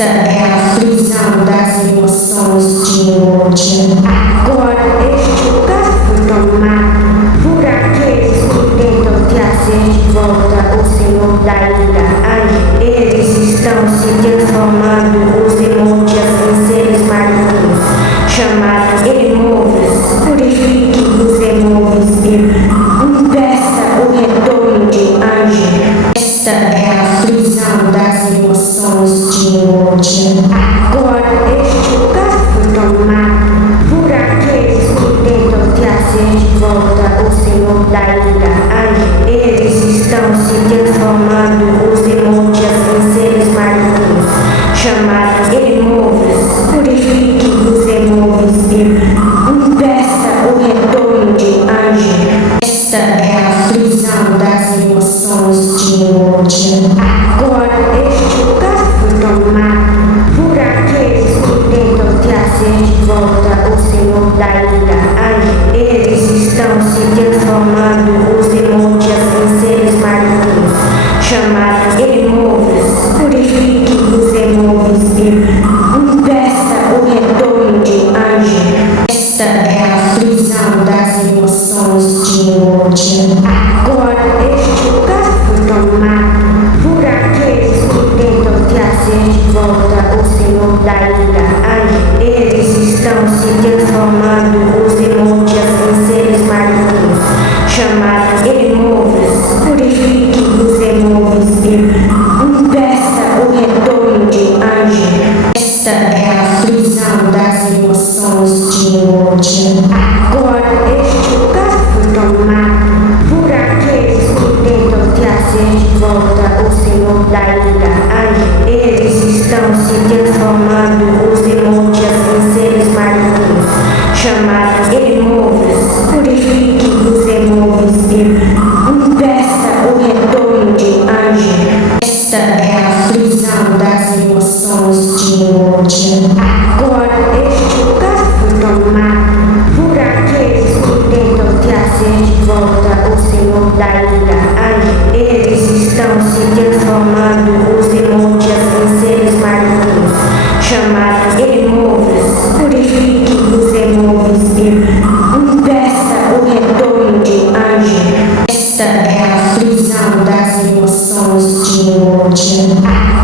Esta é a prisão das emoções de hoje. Agora este lugar foi tomado por aqueles que tentam trazer de volta o Senhor da ira. Ai, eles estão se transformando os emojis em seres malignos, chamados emojis. Purifique os emojis e impeça o retorno de anjo. Esta é a prisão das emoções de hoje. Agora este lugar foi tomado por aqueles que tentam trazer de volta o Senhor da ira. Ai, eles estão se transformando os emojis em seres malignos, chamados emojis. Purifique os emojis e impeça o retorno de anjo. Esta é a prisão das emoções de hoje. Agora este lugar foi tomado por aqueles que tentam trazer de volta o Senhor da ira. Ai, eles estão se transformando os emojis em seres malignos, chamados emojis. Purifique os emojis e impeça o retorno de anjo. Esta é a prisão das emoções de hoje. Agora este lugar foi tomado por aqueles que tentam trazer de volta o Senhor da ira. Ai, eles estão se transformando os emojis em seres malignos, chamados emojis. Purifique os emojis e impeça o retorno de anjo. Esta é a prisão das emoções de hoje. Agora este lugar foi tomado por aqueles que tentam trazer de volta o Senhor da ira. Ai, eles estão se transformando os emojis em seres malignos, chamados emojis. Purifique os emojis e impeça o retorno de anjo. Esta é a prisão das emoções de hoje. Agora este lugar foi tomado por aqueles que tentam trazer de volta o Senhor da ira. Ai, eles estão se transformando os emojis em seres malignos, chamados emojis. Purifique os emojis e impeça o retorno de anjo. Esta é a prisão das emoções de hoje.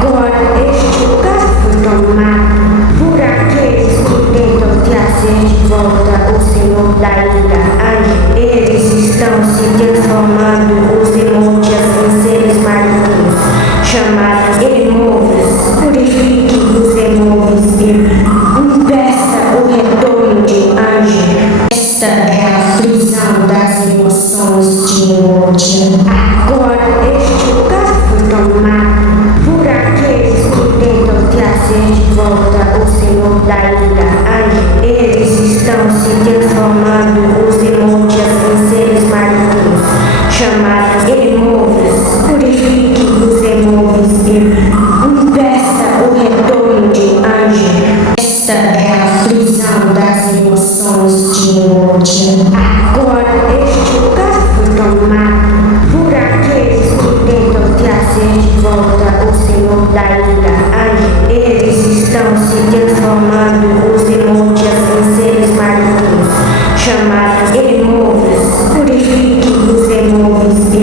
Agora este lugar foi tomado por aqueles que tentam trazer de volta o Senhor da ira. Ai, eles estão se transformando os emojis em seres malignos, chamados emojis. Purifique os emojis e impeça o retorno de anjo. Esta é a prisão das emoções de hoje. Agora este lugar foi tomado por aqueles que tentam trazer de volta o Senhor da ira. Ai, eles estão se transformando os emojis em seres malignos, chamados emojis. Purifique os emojis e impeça o retorno de anjo. Esta é a prisão das emoções de hoje. Agora este lugar foi tomado por aqueles que tentam trazer de volta o Senhor da ira. Ai, eles estão se transformando os emojis em seres malignos, chamados emojis. Purifique os emojis e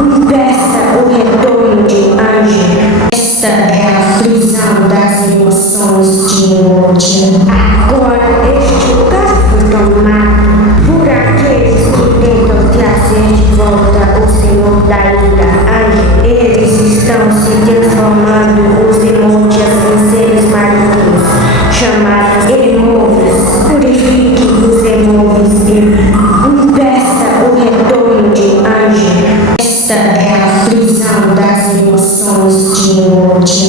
impeça o retorno de anjo. Esta é a prisão das emoções de hoje. Agora este lugar foi tomado por aqueles que tentam trazer de volta o Senhor da ira. Ai, eles estão se transformando os emojis em seres malignos, chamados emojis. Purifique os emojis e impeça o retorno de anjo. Esta é a prisão das emoções de hoje.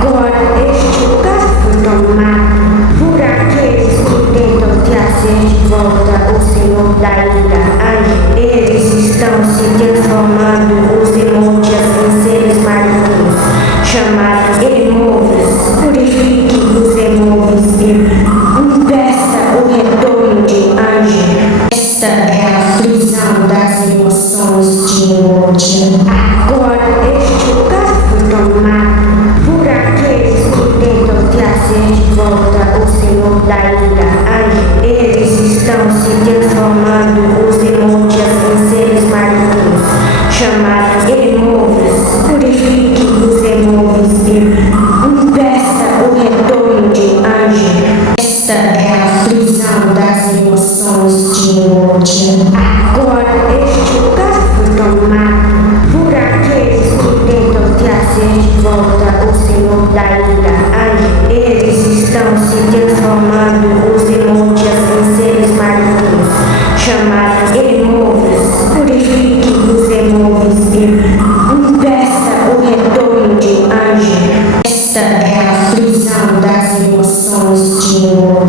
Agora este lugar foi tomado por aqueles que tentam trazer de volta o Senhor da ira. Ai, eles estão se transformando os emojis em seres malignos, chamados emojis. Purifique os emojis e impeça o retorno de anjo. Esta é a prisão das emoções de hoje. Agora este lugar foi tomado por aqueles que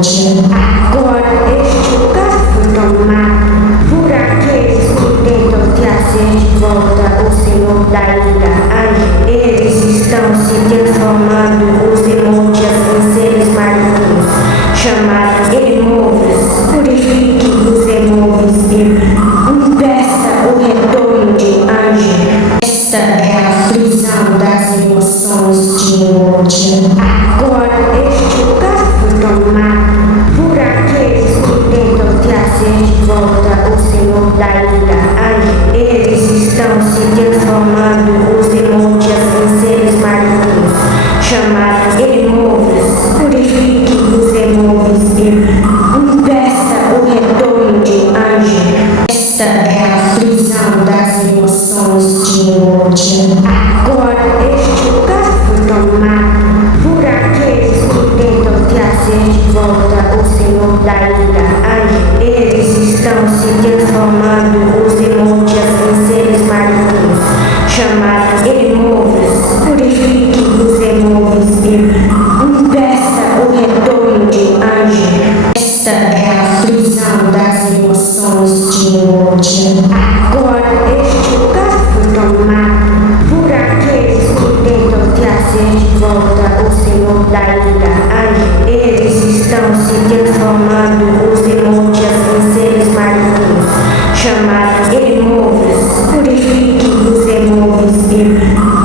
morte. Agora este lugar foi tomado por aqueles que tentam trazer de volta o Senhor da ilha. Eles estão se transformando os emojis em seres malignos, chamados emojis. Purifique os emojis e impeça o retorno de anjo. Esta é a prisão das emoções de morte. Agora este lugar foi tomado por aqueles que tentam trazer de volta o Senhor da ilha. Eles estão se transformando os emojis em seres malignos, chamados emojis. Purifique os emojis e impeça o retorno de anjo. Esta é a prisão das emoções de morte. Agora este lugar foi tomado por aqueles que tentam trazer de volta o Senhor da ilha. Eles estão se transformando os emojis em seres malignos, chamados emojis. Purifique os emojis e impeça o retorno de anjo. Esta é a prisão das emoções de morte. Agora este lugar foi tomado por aqueles que tentam trazer de volta o Senhor da ilha. Eles estão se transformando os emojis em seres malignos, chamados emojis. Purifique os emojis e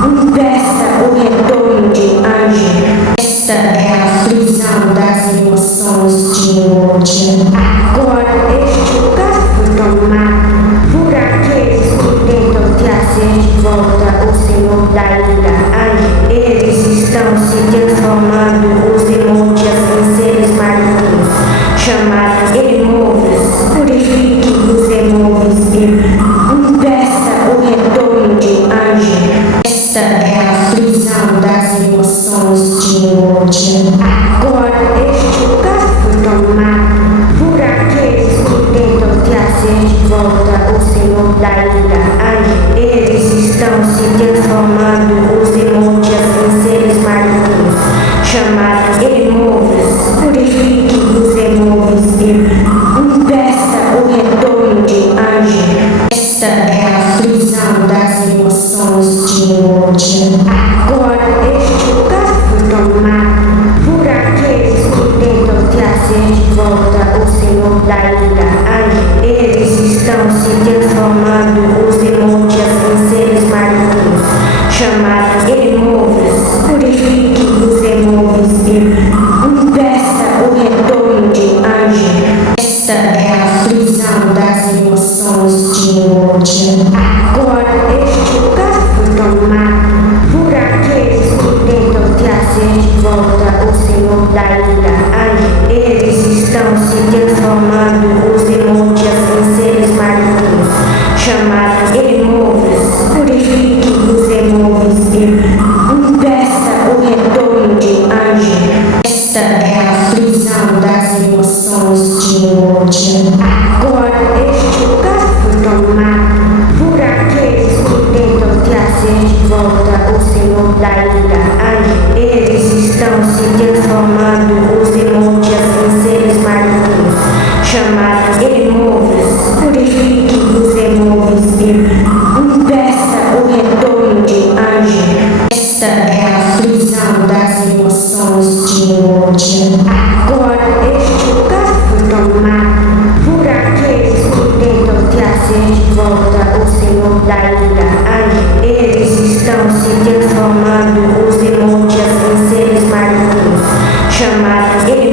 impeça o retorno de anjo. Esta é a prisão das emoções de morte. Agora este lugar foi tomado por aqueles que tentam trazer de volta o Senhor da ilha. Eles estão se transformando os emojis em seres malignos, chamados emojis. Purifique os emojis e impeça o retorno de anjo. Esta é a prisão das emoções de morte. Agora este lugar foi tomado por aqueles que tentam trazer de volta o Senhor da ilha. Eles estão se transformando os emojis em seres malignos, chamados emojis. Purifique os emojis e impeça o retorno de anjo. Esta é a prisão das emoções de morte. Agora este lugar foi tomado por aqueles que tentam trazer de volta o Senhor da ilha. Eles estão se transformando os emojis em seres malignos, chamados emojis. Purifique os emojis e impeça o retorno de anjo. Esta é a prisão das emoções de morte. Agora este lugar foi tomado por aqueles que tentam trazer de volta o Senhor da ilha. Eles estão se transformando os emojis em seres malignos, chamados emojis. Purifique os emojis e impeça o retorno de anjo. Esta é a prisão das emoções de morte. Agora este lugar foi tomado por aqueles que tentam trazer de volta o Senhor da ilha. Eles estão se transformando os emojis em seres malignos, chamados emojis. Purifique os emojis e impeça o retorno de anjo. Esta é a prisão das emoções de morte. Agora este lugar foi tomado por aqueles que tentam trazer de volta o Senhor da ilha. Eles estão se transformando os emojis em seres malignos, chamados emojis.